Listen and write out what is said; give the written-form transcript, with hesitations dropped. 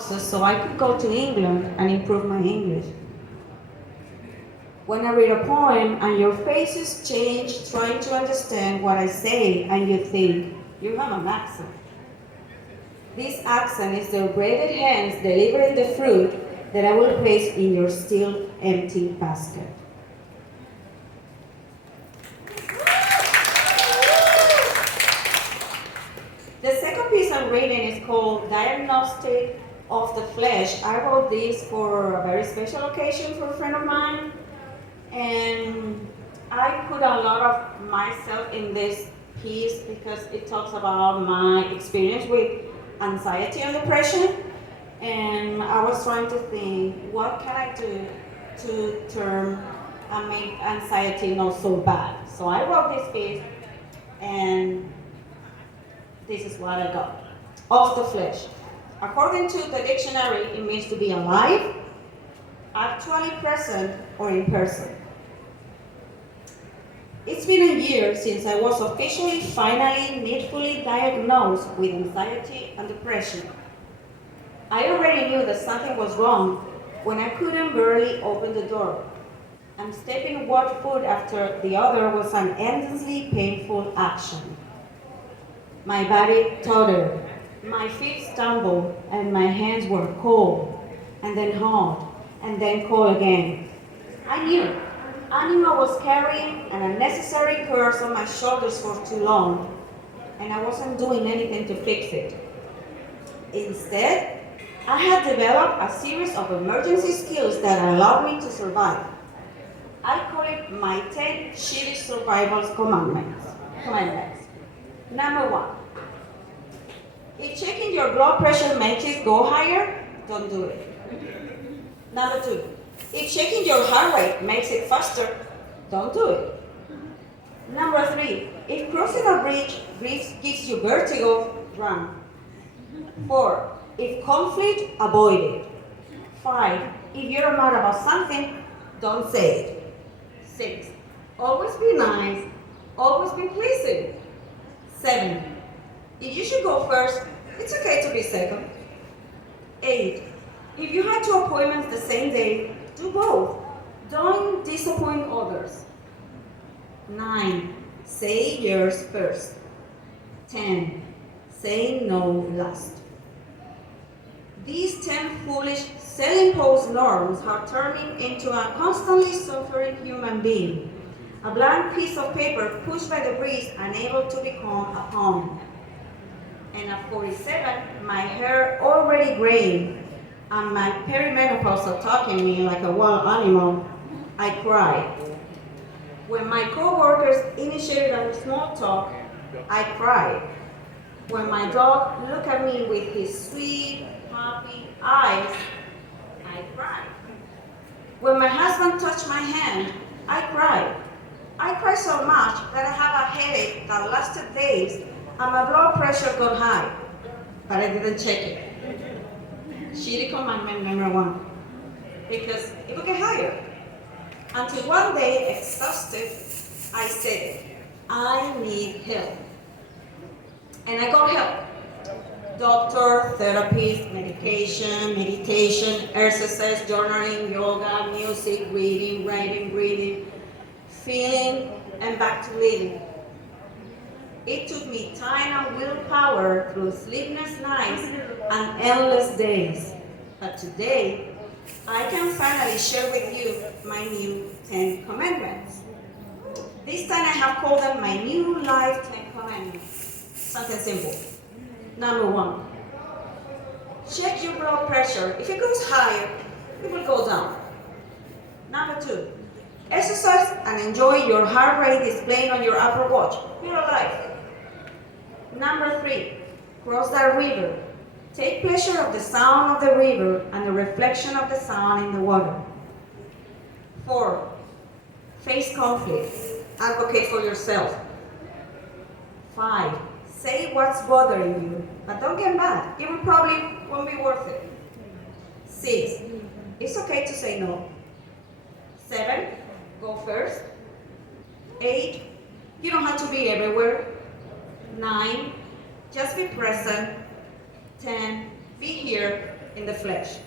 so I could go to England and improve my English. When I read a poem and your faces change trying to understand what I say and you think, you have an accent. This accent is the braided hands delivering the fruit that I will place in your still empty basket. The second piece I'm reading is called Diagnostic of the Flesh. I wrote this for a very special occasion for a friend of mine, and I put a lot of myself in this piece because it talks about my experience with anxiety and depression, and I was trying to think, what can I do to turn and make anxiety not so bad? So I wrote this piece, and this is what I got. Of the flesh. According to the dictionary, it means to be alive, actually present, or in person. It's been a year since I was officially, finally, needfully diagnosed with anxiety and depression. I already knew that something was wrong when I couldn't barely open the door. And stepping one foot after the other was an endlessly painful action. My body tottered, my feet stumbled, and my hands were cold, and then hot, and then cold again. I knew I was carrying an unnecessary curse on my shoulders for too long, and I wasn't doing anything to fix it. Instead, I had developed a series of emergency skills that allowed me to survive. I call it my 10 shitty survival commandments. Number 1, if checking your blood pressure makes it go higher, don't do it. Number 2, if checking your heart rate makes it faster, don't do it. Number 3, if crossing a bridge gives you vertigo, run. 4, if conflict, avoid it. 5, if you're mad about something, don't say it. 6, always be nice, always be pleasing. 7, if you should go first, it's okay to be second. 8, if you had 2 appointments the same day, do both. Don't disappoint others. 9, say yes first. 10, say no last. These 10 foolish, self-imposed norms have turned me into a constantly suffering human being, a blank piece of paper pushed by the breeze, unable to become a poem. And at 47, my hair already graying, and my perimenopause attacking me like a wild animal, I cried. When my co-workers initiated a small talk, I cried. When my dog looked at me with his sweet, happy eyes, I cried. When my husband touched my hand, I cried. I cried so much that I had a headache that lasted days and my blood pressure got high, but I didn't check it. Shitty commandment number 1, because it would get higher. Until one day, exhausted, I said, I need help. And I got help. Doctor, therapist, meditation, exercise, journaling, yoga, music, reading, writing, breathing, feeling, and back to living. It took me time and willpower through sleepless nights and endless days. But today, I can finally share with you my new 10 commandments. This time I have called them my new life 10 commandments. Something simple. Number 1, check your blood pressure. If it goes higher, it will go down. Number 2, exercise and enjoy your heart rate displaying on your Apple Watch. You're alive. Number 3, cross that river. Take pleasure of the sound of the river and the reflection of the sound in the water. 4, face conflict. Advocate for yourself. 5, say what's bothering you, but don't get mad. It will probably won't be worth it. 6, it's okay to say no. 7, go first. 8, you don't have to be everywhere. 9, just be present. 10, be here. in the flesh.